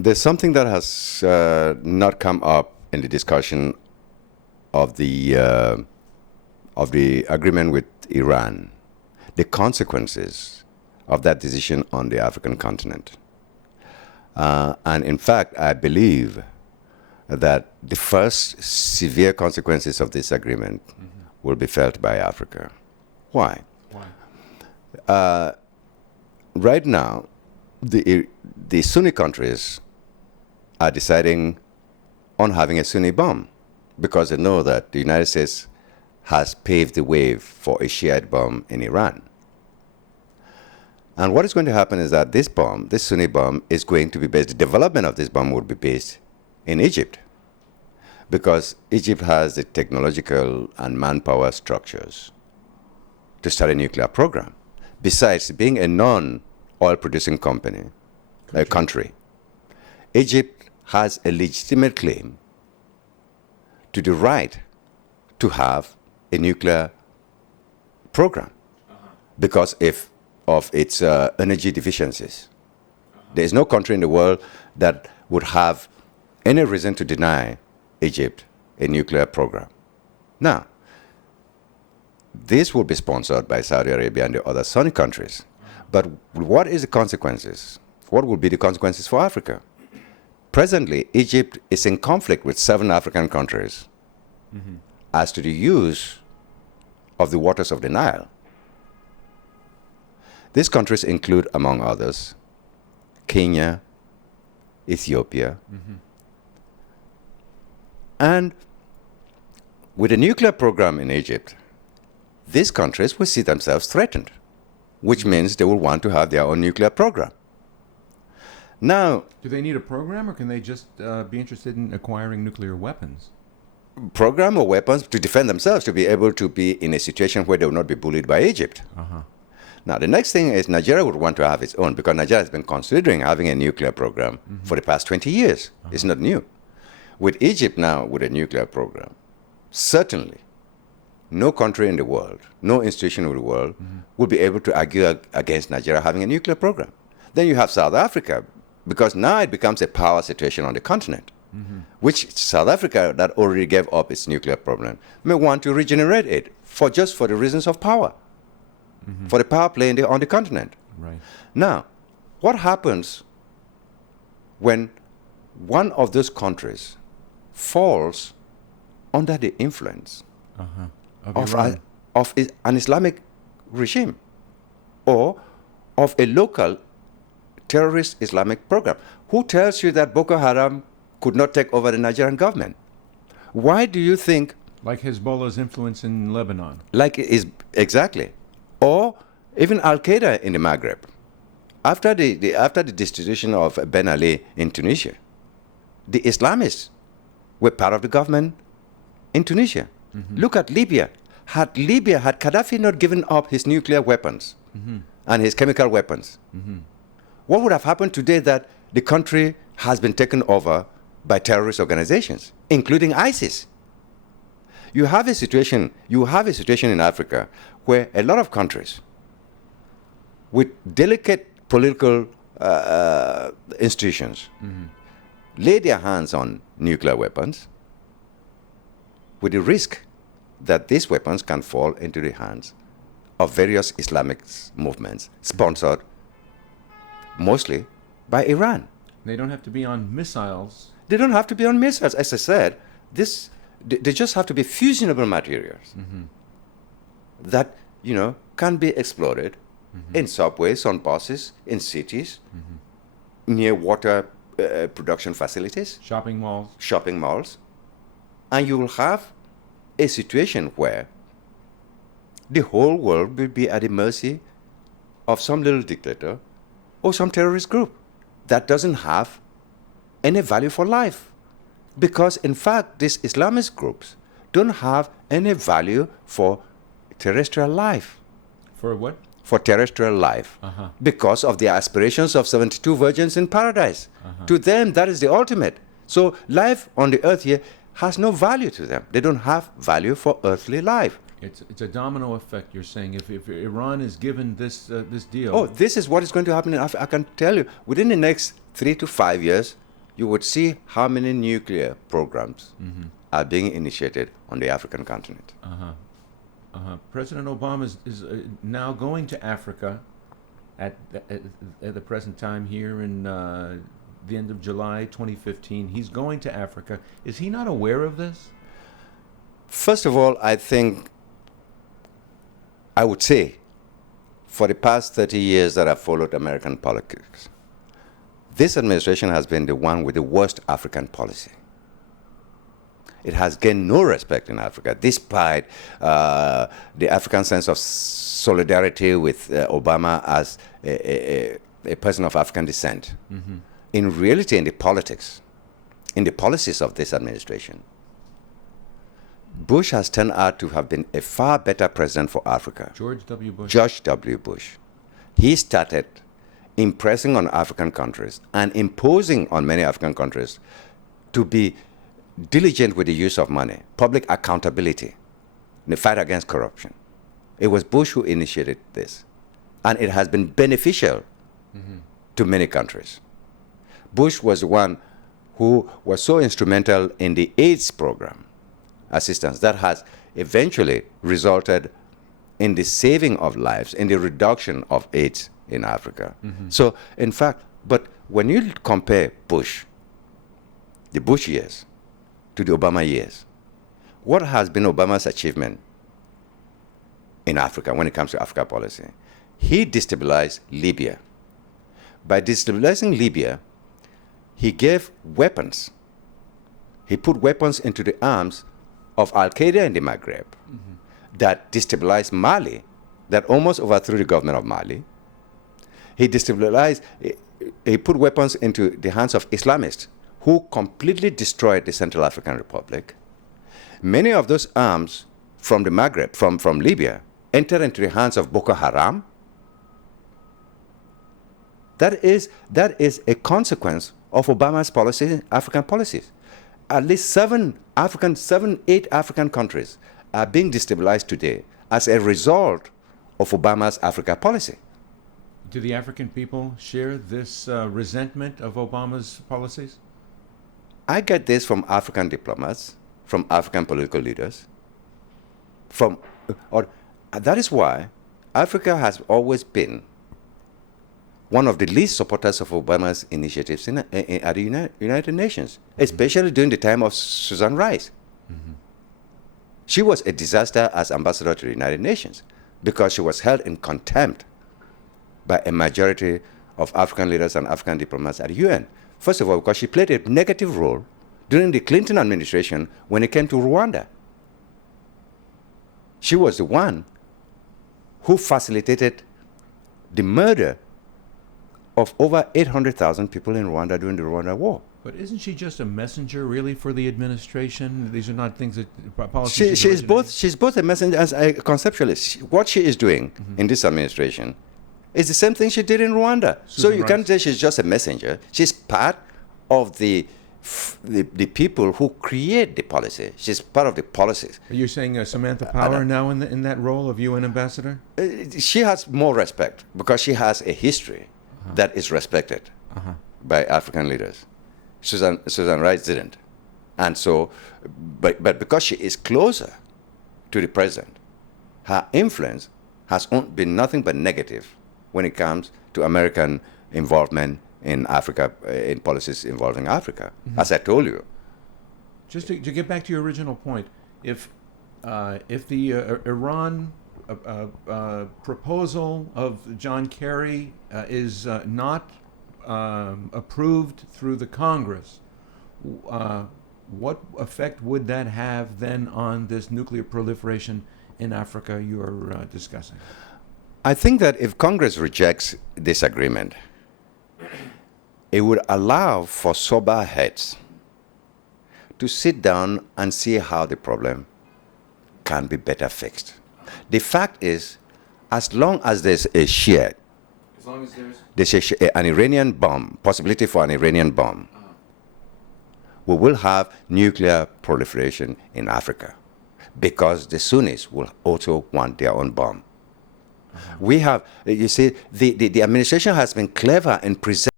There's something that has not come up in the discussion of the agreement with Iran, the consequences of that decision on the African continent. And in fact, I believe that the first severe consequences of this agreement will be felt by Africa. Why? Why? Right now, the Sunni countries are deciding on having a Sunni bomb because they know that the United States has paved the way for a Shiite bomb in Iran. And what is going to happen is that this Sunni bomb, is going to be based, the development of this bomb would be based in Egypt, because Egypt has the technological and manpower structures to start a nuclear program. Besides being a non-oil producing country, Egypt has a legitimate claim to the right to have a nuclear program because of its energy deficiencies. There is no country in the world that would have any reason to deny Egypt a nuclear program. Now, this will be sponsored by Saudi Arabia and the other Sunni countries. But what is the consequences? What will be the consequences for Africa? Presently, Egypt is in conflict with 7 African countries as to the use of the waters of the Nile. These countries include, among others, Kenya, Ethiopia, and with a nuclear program in Egypt, these countries will see themselves threatened, which means they will want to have their own nuclear program. Now, do they need a program, or can they just be interested in acquiring nuclear weapons? Program or weapons to defend themselves, to be able to be in a situation where they will not be bullied by Egypt. Now, the next thing is Nigeria would want to have its own, because Nigeria has been considering having a nuclear program for the past 20 years. It's not new. With Egypt now with a nuclear program, certainly no country in the world, no institution in the world will be able to argue against Nigeria having a nuclear program. Then you have South Africa, because now it becomes a power situation on the continent, which South Africa, that already gave up its nuclear program, may want to regenerate it just for the reasons of power, for the power play on the continent. Right. Now, what happens when one of those countries falls under the influence of an Islamic regime or of a local terrorist Islamic program? Who tells you that Boko Haram could not take over the Nigerian government? Why do you think... Like Hezbollah's influence in Lebanon. Exactly. Or even Al-Qaeda in the Maghreb. After the destitution of Ben Ali in Tunisia, the Islamists were part of the government in Tunisia. Look at Libya. Had Gaddafi not given up his nuclear weapons and his chemical weapons, what would have happened today that the country has been taken over by terrorist organizations, including ISIS? You have a situation in Africa where a lot of countries with delicate political institutions lay their hands on nuclear weapons with the risk that these weapons can fall into the hands of various Islamic movements sponsored mostly by Iran. They don't have to be on missiles. They don't have to be on missiles. As I said, they just have to be fusionable materials that, can be explored in subways, on buses, in cities, near water production facilities, shopping malls. And you will have a situation where the whole world will be at the mercy of some little dictator or some terrorist group that doesn't have any value for life. Because, in fact, these Islamist groups don't have any value for terrestrial life. For what? For terrestrial life. Because of the aspirations of 72 virgins in paradise. To them, that is the ultimate. So life on the earth here has no value to them. They don't have value for earthly life. It's a domino effect, you're saying. If Iran is given this deal... Oh, this is what is going to happen in Africa. I can tell you, within the next 3 to 5 years, you would see how many nuclear programs are being initiated on the African continent. President Obama is now going to Africa at the present time here in the end of July 2015. He's going to Africa. Is he not aware of this? First of all, I would say, for the past 30 years that I've followed American politics, this administration has been the one with the worst African policy. It has gained no respect in Africa, despite the African sense of solidarity with Obama as a person of African descent. In reality, in the politics, in the policies of this administration, Bush has turned out to have been a far better president for Africa. George W. Bush. George W. Bush. He started impressing on African countries and imposing on many African countries to be diligent with the use of money, public accountability, in the fight against corruption. It was Bush who initiated this, and it has been beneficial to many countries. Bush was the one who was so instrumental in the AIDS program assistance that has eventually resulted in the saving of lives, in the reduction of AIDS in Africa. So, in fact, but when you compare Bush, the Bush years, to the Obama years, what has been Obama's achievement in Africa when it comes to Africa policy? He destabilized Libya. By destabilizing Libya, he gave weapons. He put weapons into the arms of Al-Qaeda in the Maghreb that destabilized Mali, that almost overthrew the government of Mali. He destabilized, he put weapons into the hands of Islamists who completely destroyed the Central African Republic. Many of those arms from the Maghreb, from Libya, entered into the hands of Boko Haram. That is a consequence of Obama's policy, African policies. At least 8 African countries are being destabilized today as a result of Obama's Africa policy. Do the African people share this resentment of Obama's policies? I get this from African diplomats, from African political leaders, that is why Africa has always been one of the least supporters of Obama's initiatives at the United Nations, especially during the time of Susan Rice. She was a disaster as ambassador to the United Nations because she was held in contempt by a majority of African leaders and African diplomats at the UN. First of all, because she played a negative role during the Clinton administration when it came to Rwanda. She was the one who facilitated the murder of over 800,000 people in Rwanda during the Rwanda War. But isn't she just a messenger, really, for the administration? These are not things that politicians. She's both a messenger and a conceptualist. What she is doing in this administration is the same thing she did in Rwanda. So you can't say she's just a messenger. She's part of the people who create the policy. She's part of the policies. Are you saying Samantha Power now in that role of UN ambassador? She has more respect because she has a history that is respected by African leaders. Susan Rice didn't. And so, but because she is closer to the president, her influence has been nothing but negative when it comes to American involvement in Africa, in policies involving Africa, as I told you. Just to get back to your original point, if the Iran proposal of John Kerry is not approved through the Congress, what effect would that have then on this nuclear proliferation in Africa you're discussing? I think that if Congress rejects this agreement, it would allow for sober heads to sit down and see how the problem can be better fixed. The fact is, as long as there's a shared, As long as there's an Iranian bomb, possibility for an Iranian bomb, we will have nuclear proliferation in Africa because the Sunnis will also want their own bomb. We have, you see, the administration has been clever in presenting